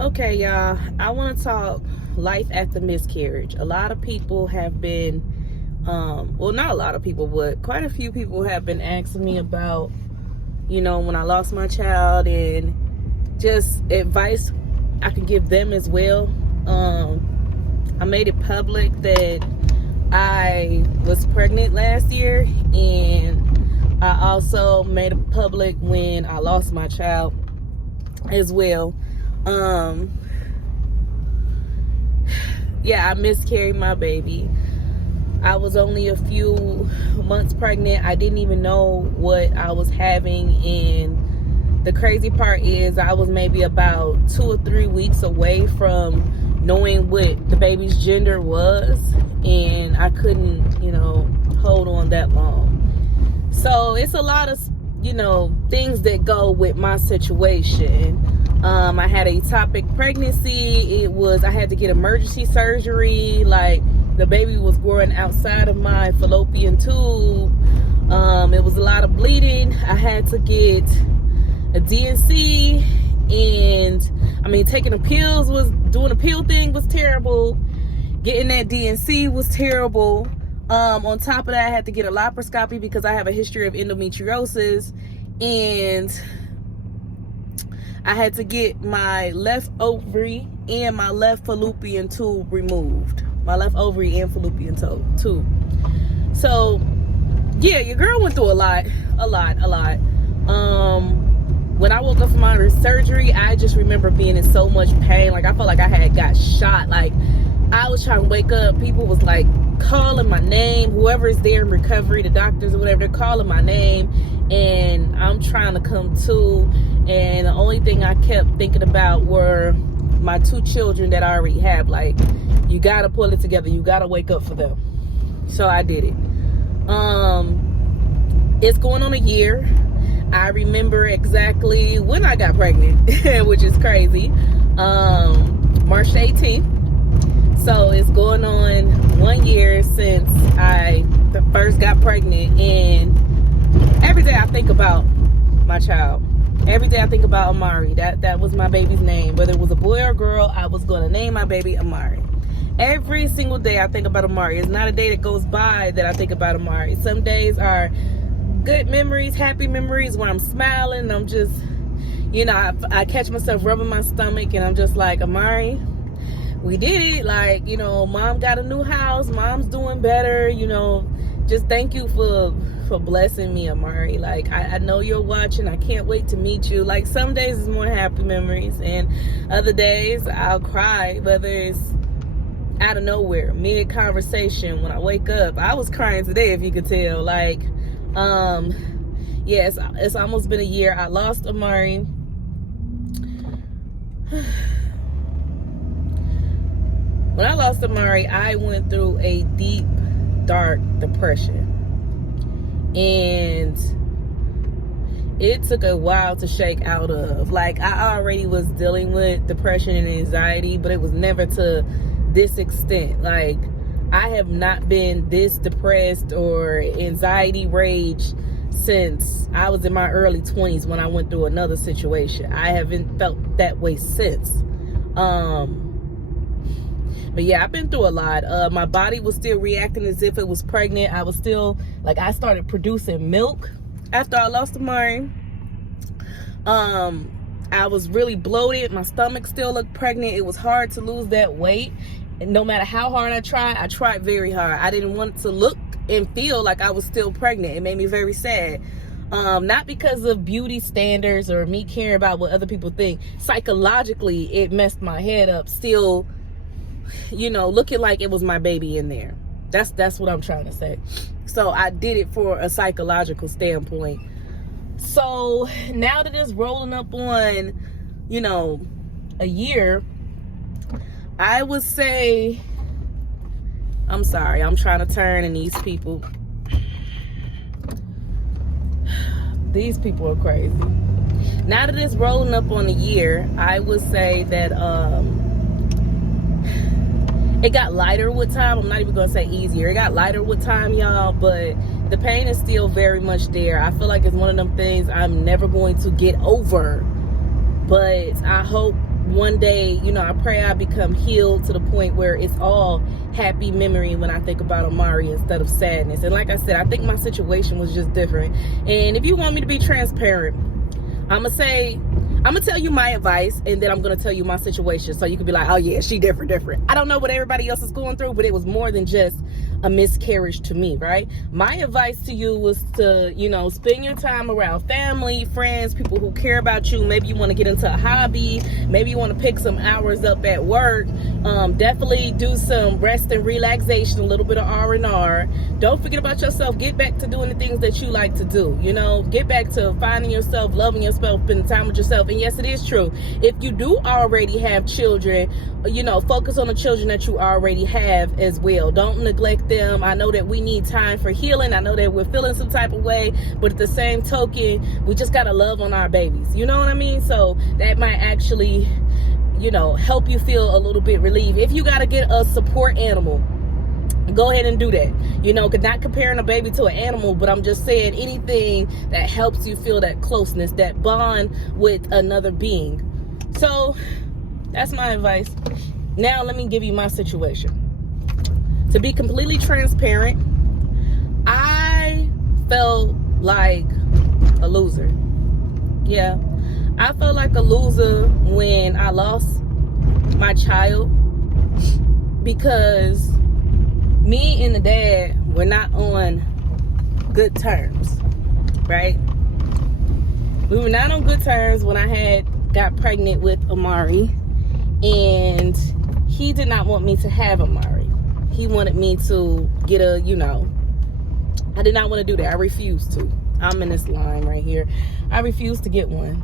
Okay, y'all, I want to talk life after miscarriage. A lot of people have been, well, not a lot of people, but quite a few people have been asking me about, when I lost my child and just advice I can give them as well. I made it public that I was pregnant last year, and I also made it public when I lost my child as well. Yeah, I miscarried my baby. I was only a few months pregnant. I didn't even know what I was having, and the crazy part is I was maybe about 2 or 3 weeks away from knowing what the baby's gender was, and I couldn't, hold on that long. So it's a lot of, things that go with my situation. I had a ectopic pregnancy. I had to get emergency surgery. Like, the baby was growing outside of my fallopian tube. It was a lot of bleeding. I had to get a DNC, and taking the pills doing the pill thing was terrible. Getting that DNC was terrible. On top of that, I had to get a laparoscopy because I have a history of endometriosis, and I had to get my left ovary and my left fallopian tube removed. My left ovary and fallopian tube. So, yeah, your girl went through a lot. When I woke up from my surgery, I just remember being in so much pain. Like, I felt like I had got shot. Like, I was trying to wake up. People was like calling my name. Whoever is there in recovery, the doctors or whatever, they're calling my name, and I'm trying to come to. And the only thing I kept thinking about were my 2 children that I already have. Like, you gotta pull it together. You gotta wake up for them. So I did it. It's going on a year. I remember exactly when I got pregnant, which is crazy. March 18th. So it's going on 1 year since I first got pregnant, and every day I think about my child. Every day I think about Amari. That was my baby's name. Whether it was a boy or girl, I was going to name my baby Amari. Every single day I think about Amari. It's not a day that goes by that I think about Amari. Some days are good memories, happy memories, where I'm smiling and I'm just, I catch myself rubbing my stomach and I'm just like, Amari, we did it. Like, mom got a new house. Mom's doing better. Just thank you for blessing me, Amari. Like, I know you're watching. I can't wait to meet you. Like, some days is more happy memories, and other days I'll cry, whether it's out of nowhere, mid-conversation, when I wake up. I was crying today, if you could tell. Like, yeah, it's almost been a year. I lost Amari. When I lost Amari, I went through a deep, dark depression. And it took a while to shake out of. Like, I already was dealing with depression and anxiety, but it was never to this extent. Like, I have not been this depressed or anxiety rage since I was in my early 20s when I went through another situation. I haven't felt that way since. But yeah, I've been through a lot. My body was still reacting as if it was pregnant. I was still, I started producing milk after I lost Amari. I was really bloated. My stomach still looked pregnant. It was hard to lose that weight. And no matter how hard I tried very hard. I didn't want to look and feel like I was still pregnant. It made me very sad. Not because of beauty standards or me caring about what other people think. Psychologically, it messed my head up. Still, looking like it was my baby in there. That's what I'm trying to say. So I did it for a psychological standpoint. So now that it's rolling up on, a year, I would say, I'm sorry, I'm trying to turn, and these people are crazy. Now that it's rolling up on a year, I would say that it got lighter with time. I'm not even gonna say easier. It got lighter with time, y'all, but the pain is still very much there. I feel like it's one of them things I'm never going to get over, but I hope one day, you know, I pray I become healed to the point where it's all happy memory when I think about Amari instead of sadness. And like I said, I think my situation was just different. And if you want me to be transparent, I'm gonna tell you my advice, and then I'm gonna tell you my situation, so you can be like, oh yeah, she different. I don't know what everybody else is going through, but it was more than just a miscarriage to me, right? My advice to you was to, you know, spend your time around family, friends, people who care about you. Maybe you want to get into a hobby. Maybe you want to pick some hours up at work. Definitely do some rest and relaxation, a little bit of R&R. Don't forget about yourself. Get back to doing the things that you like to do. You know, get back to finding yourself, loving yourself, spending time with yourself. And yes, it is true. If you do already have children, you know, focus on the children that you already have as well. Don't neglect them. I know that we need time for healing. I know that we're feeling some type of way, but at the same token, we just got to love on our babies. You know what I mean? So that might actually, you know, help you feel a little bit relieved. If you got to get a support animal, go ahead and do that. You know, not comparing a baby to an animal, but I'm just saying anything that helps you feel that closeness, that bond with another being. So that's my advice. Now let me give you my situation. To be completely transparent, I felt like a loser. Yeah, I felt like a loser when I lost my child, because me and the dad were not on good terms, right? We were not on good terms when I got pregnant with Amari, and he did not want me to have Amari. He wanted me to get a, you know, I did not want to do that. I refused to. I'm in this line right here. I refused to get one.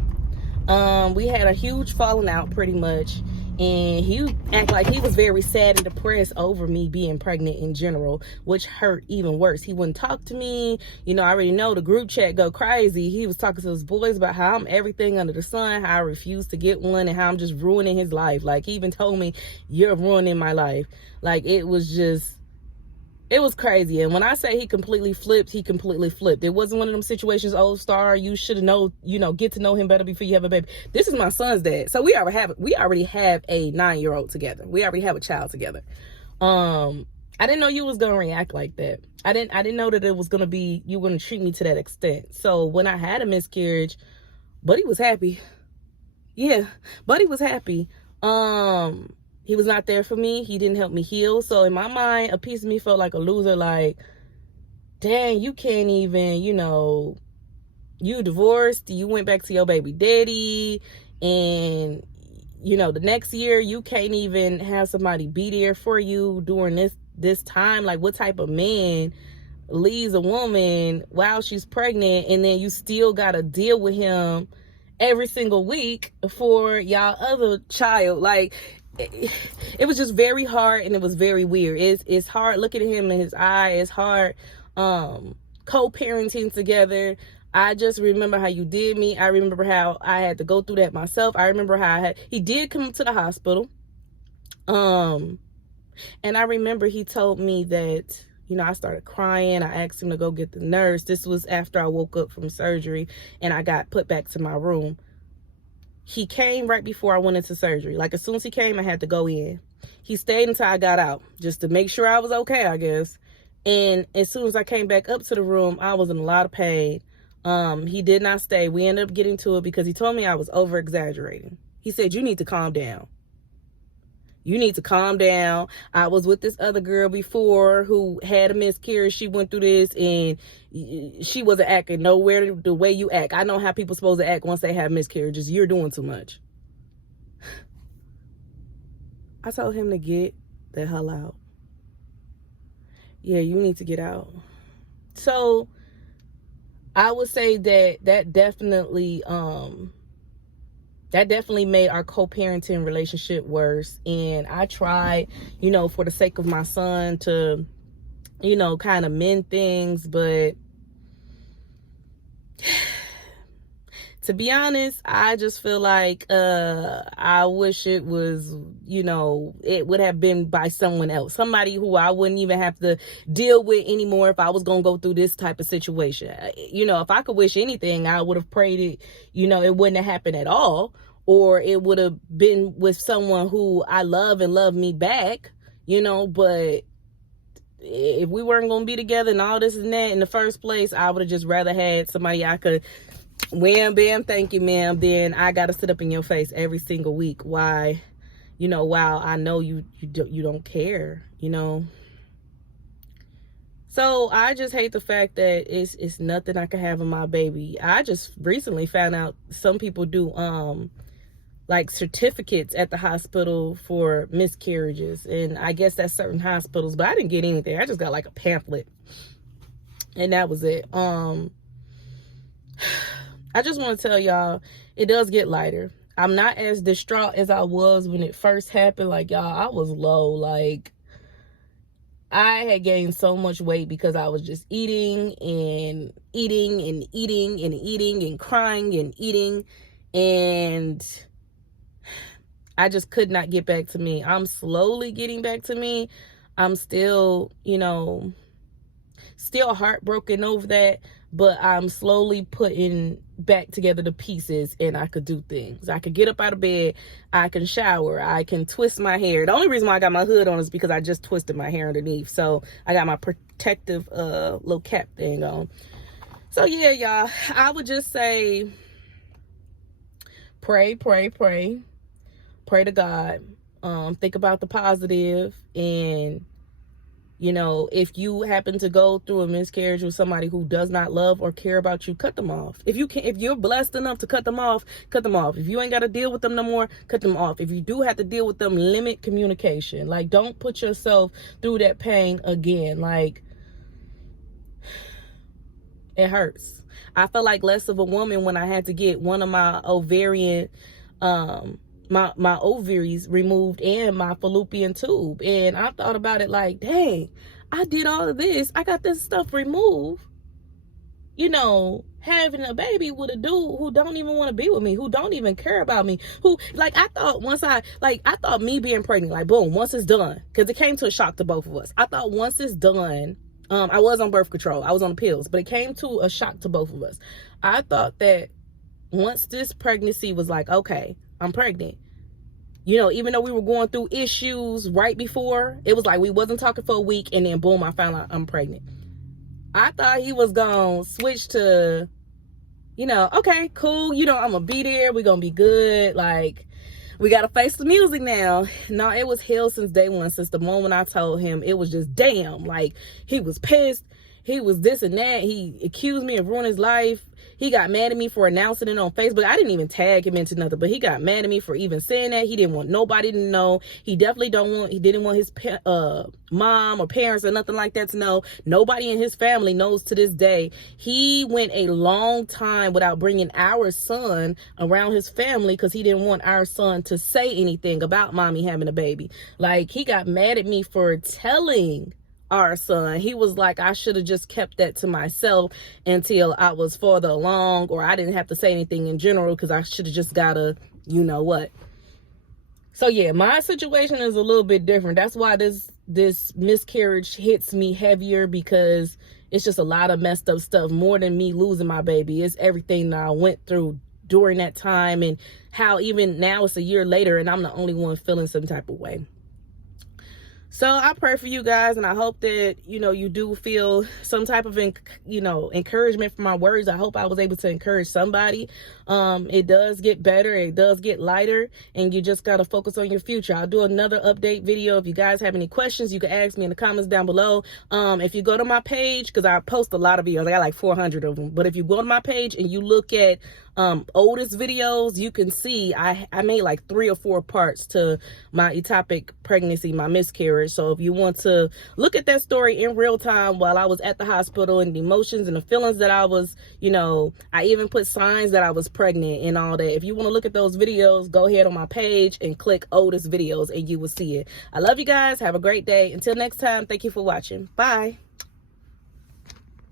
We had a huge falling out pretty much, and he acted like he was very sad and depressed over me being pregnant in general, which hurt even worse. He wouldn't talk to me. You know, I already know the group chat go crazy. He was talking to his boys about how I'm everything under the sun, how I refuse to get one, and how I'm just ruining his life. Like, he even told me, you're ruining my life. Like, it was crazy. And when I say he completely flipped, he completely flipped. It wasn't one of them situations, oh, Star, you should know, you know, get to know him better before you have a baby. This is my son's dad. So we already have a 9-year-old together. We already have a child together. I didn't know you was gonna react like that. I didn't know that it was gonna be, you were gonna treat me to that extent. So when I had a miscarriage, Buddy was happy. Yeah, Buddy was happy. He was not there for me. He didn't help me heal. So in my mind, a piece of me felt like a loser. Like, dang, you can't even, you know, you divorced. You went back to your baby daddy. And, you know, the next year, you can't even have somebody be there for you during this time. Like, what type of man leaves a woman while she's pregnant, and then you still got to deal with him every single week for y'all other child? Like, it was just very hard, and it was very weird. It's hard looking at him in his eye. It's hard co-parenting together. I just remember how you did me. I remember how I had to go through that myself. I remember how he did come to the hospital. And I remember he told me that, you know, I started crying. I asked him to go get the nurse. This was after I woke up from surgery and I got put back to my room. He came right before I went into surgery. Like, as soon as he came, I had to go in. He stayed until I got out, just to make sure I was okay, I guess. And as soon as I came back up to the room, I was in a lot of pain. He did not stay. We ended up getting to it because he told me I was over-exaggerating. He said, you need to calm down. You need to calm down. I was with this other girl before who had a miscarriage. She went through this, and she wasn't acting nowhere the way you act. I know how people supposed to act once they have miscarriages. You're doing too much. I told him to get the hell out. Yeah, you need to get out. So I would say that definitely made our co-parenting relationship worse. And I tried, you know, for the sake of my son to, you know, kind of mend things. But to be honest, I just feel like I wish it was, you know, it would have been by someone else. Somebody who I wouldn't even have to deal with anymore if I was going to go through this type of situation. You know, if I could wish anything, I would have prayed it, you know, it wouldn't have happened at all. or it would have been with someone who I love and love me back, you know. But if we weren't going to be together and all this and that in the first place, I would have just rather had somebody I could wham bam thank you ma'am, then I got to sit up in your face every single week why, you know, while I know you don't care, you know. So I just hate the fact that it's nothing I can have in my baby. I just recently found out some people do like certificates at the hospital for miscarriages, and I guess that's certain hospitals, but I didn't get anything. I just got like a pamphlet, and that was it. I just want to tell y'all, it does get lighter. I'm not as distraught as I was when it first happened. Like, y'all, I was low. Like, I had gained so much weight because I was just eating and eating and eating and eating and crying and eating, and I just could not get back to me. I'm slowly getting back to me. I'm still, you know, still heartbroken over that, but I'm slowly putting back together the pieces, and I could do things. I could get up out of bed. I can shower. I can twist my hair. The only reason why I got my hood on is because I just twisted my hair underneath. So I got my protective little cap thing on. So yeah, y'all, I would just say pray to God. Think about the positive, and you know, if you happen to go through a miscarriage with somebody who does not love or care about you, cut them off. If you're blessed enough to cut them off, cut them off. If you ain't got to deal with them no more, cut them off. If you do have to deal with them, limit communication. Like, don't put yourself through that pain again. Like, it hurts. I felt like less of a woman when I had to get one of my ovarian my ovaries removed and my fallopian tube. And I thought about it like, dang, I did all of this. I got this stuff removed. You know, having a baby with a dude who don't even want to be with me, who don't even care about me, who, like, I thought me being pregnant, like, boom, once it's done, because it came to a shock to both of us. I thought once it's done, I was on birth control. I was on the pills, but it came to a shock to both of us. I thought that once this pregnancy was like, okay, I'm pregnant. You know, even though we were going through issues right before, it was like we wasn't talking for a week, and then boom, I found out I'm pregnant. I thought he was gonna switch to, you know, okay, cool, you know, I'm gonna be there, we're gonna be good, like, we gotta face the music now. No, it was hell since day one. Since the moment I told him, it was just damn. Like, he was pissed. He was this and that. He accused me of ruining his life. He got mad at me for announcing it on Facebook. I didn't even tag him into nothing, but he got mad at me for even saying that. He didn't want nobody to know. He didn't want his mom or parents or nothing like that to know. Nobody in his family knows to this day. He went a long time without bringing our son around his family because he didn't want our son to say anything about mommy having a baby. Like, he got mad at me for telling our son. He was like, I should have just kept that to myself until I was further along, or I didn't have to say anything in general because I should have just got a, you know what. So yeah, my situation is a little bit different. That's why this miscarriage hits me heavier, because it's just a lot of messed up stuff. More than me losing my baby, it's everything that I went through during that time, and how even now it's a year later and I'm the only one feeling some type of way. So I pray for you guys, and I hope that, you know, you do feel some type of, encouragement from my words. I hope I was able to encourage somebody. It does get better. It does get lighter, and you just got to focus on your future. I'll do another update video. If you guys have any questions, you can ask me in the comments down below. If you go to my page, because I post a lot of videos, I got like 400 of them. But if you go to my page and you look at oldest videos, you can see I made like 3 or 4 parts to my ectopic pregnancy, my miscarriage. So if you want to look at that story in real time while I was at the hospital, and the emotions and the feelings that I was, I even put signs that I was pregnant and all that. If you want to look at those videos, go ahead on my page and click oldest videos and you will see it. I love you guys. Have a great day. Until next time, thank you for watching. Bye.